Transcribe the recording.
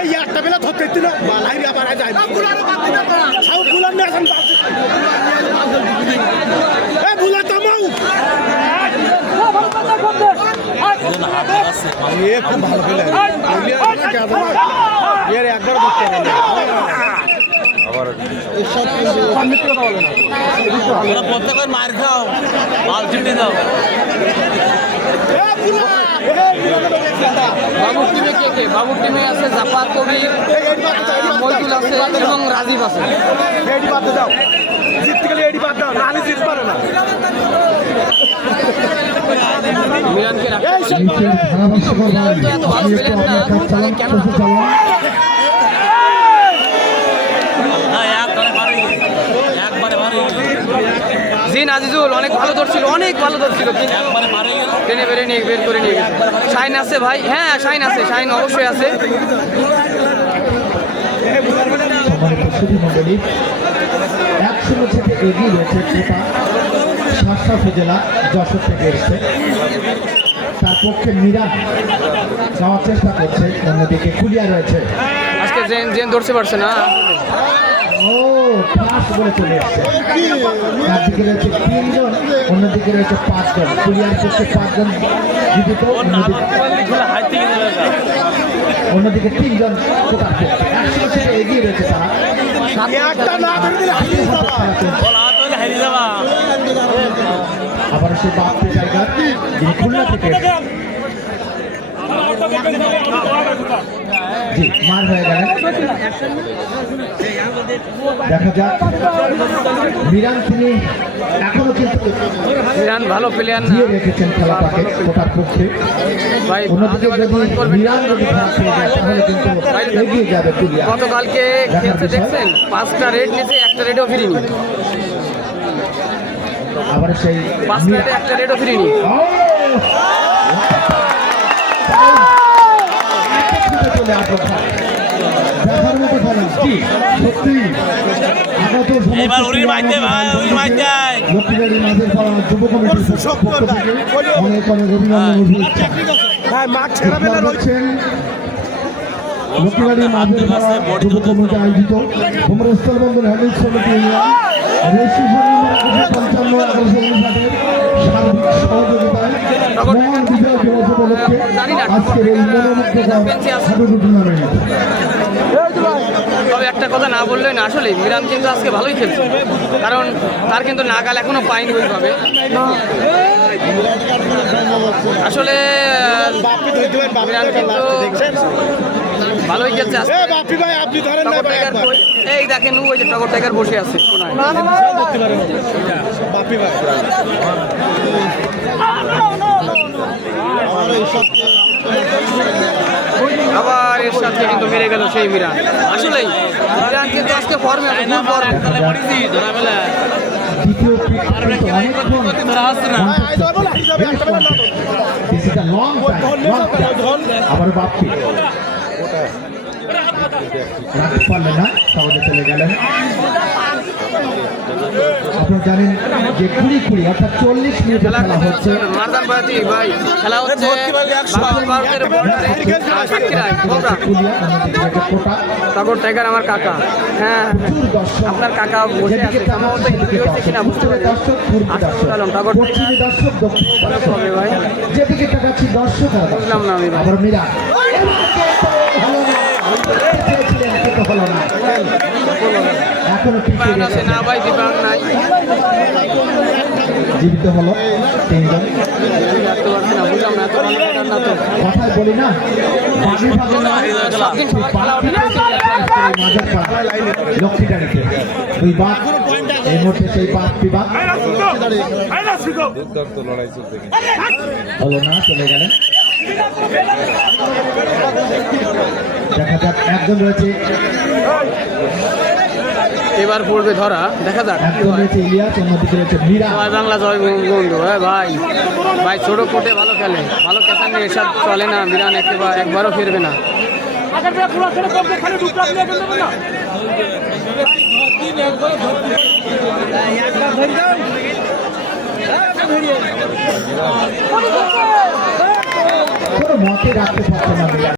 এই একটা বেলা ধরতে দিল লাইরে আবার যায় সব বুলান না এখন এ বুলা তামাও এ খুব ভালো খেলে এর একবার ধরতে হবে আবার সব মিত্র বলে না ওরা প্রত্যেকবার মার খাও বালতিতে দাও বাবুর টিমে কে বাবুর টিমে আছে জাফর কবির, মইদুল আছে এবং রাজীব আছে। এডি বাদ দাও, জিততে গেলে এডি বাদ দাও, নাহলে জিততে পারে না। মিলানকে রাখতে জিন আজিজুল অনেক ভালো ধরছিল, অনেক ভালো ধরছিল, টেনে বের করে নিয়ে গেছে। শাইন আছে ভাই, হ্যাঁ শাইন আছে, শাইন অবশ্যই আছে। থেকে এগিয়ে রয়েছে কৃপা, শাসা উপজেলা যশোর থেকে এসছে। তার পক্ষে মিরান যাওয়ার চেষ্টা করছে, অন্যদিকে কুলিয়া রয়েছে। আজকে জেন ধরতে পারছে না, ও পাঁচ বলে চলে এসছে। একদিকে রয়েছে 3 জন, অন্যদিকে রয়েছে 5 জন। কুলিয়ার পক্ষে 5 জন জীবিত, অন্যদিকে 3 জন কোটার পক্ষে। 100 থেকে এগিয়ে রয়েছে তারা। আবার সে বাপকে জায়গা যিনি খুলনা থেকে জি মার হয়ে গেলেন। দেখা যাক মিরান, তিনি এখনো কিন্তু মিরান ভালো প্লেয়ার দিয়ে রেখেছেন খেলাটাকে কোটার পক্ষে। অন্যদিকে যদি মিরান যদি ভাগ পেয়ে যায় তাহলে কিন্তু এগিয়ে যাবে কুলিয়া। গতকালকে খেলতে দেখছেন 5টা রেড নিয়েছে, একটা রেডও ফিরিনি। আবার সেই 5 রেডে একটা রেডও ফিরিনি। চলে আসো দেখার মতো খেলা কি সত্যি। আগত লক্ষ্মীবাড়ি মাঝের পাড়া যুব কমিটির পক্ষ থেকে অনেক অনেক অভিনন্দন জানাচ্ছেন। লক্ষ্মীবাড়ি মাঝের পাড়া যুব কমিটি আয়োজিত ভ্রমণস্থল বন্দর হ্যান্ডেল সমিতি সার্বিক সহযোগিতায় মহান বিজয় দিবস উপলক্ষে আজকের এই টুর্নামেন্ট। তবে একটা কথা না বললে না, আসলে মিরান কিন্তু আজকে ভালোই খেলছে, কারণ তার কিন্তু নাগাল এখনো পাইনি ওইভাবে। আসলে মিরান কিন্তু ভালোই খেলছে আজকে। এই দেখেন ওই যে টগর টাইগার বসে আছে আবার এর সাথে কিন্তু মেরে গেল সেই মিরান। আসলেই মিরান কিন্তু আজকে ফর্মে আবার বাপ্পি রাখতে পারলেন না, তাহলে চলে গেলেন। আপনারা জানেন যে 20 অর্থাৎ 40 মিনিট খেলা হচ্ছে। খেলা হচ্ছে টগর টাইগার আমার কাকা। হ্যাঁ আপনার কাকা বসে আছে সম্ভবত না, বুঝতে পারি দর্শক হবে ভাই, যেদিকে তাকাচ্ছি দর্শক বুঝলাম না আমি। আবার মিরা হলো না, এখনো না ভাই, দিবাং নাই, জীবিত হলো 3 জন। বুঝলাম না, কথায় বলি না লক্ষ্মীদারিতে ওই বাঘ এই মুহূর্তে সেই বাঘ বিভাগ হলো না, চলে গেলেন। দেখা যাক একজন রয়েছে, এবার পড়বে ধরা, দেখা যাক। একজন রয়েছে ইলিয়াস, অন্যদিকে রয়েছে মীরা। জয় বাংলা, জয় বঙ্গবন্ধু। হ্যাঁ ভাই, ভাই ছোট কোটে ভালো খেলে, ভালো ক্যাচার নিয়ে এসব চলে না। মিরান একবারও ফিরবে না। কোনো মতে রাখতে পারছে না মিরান।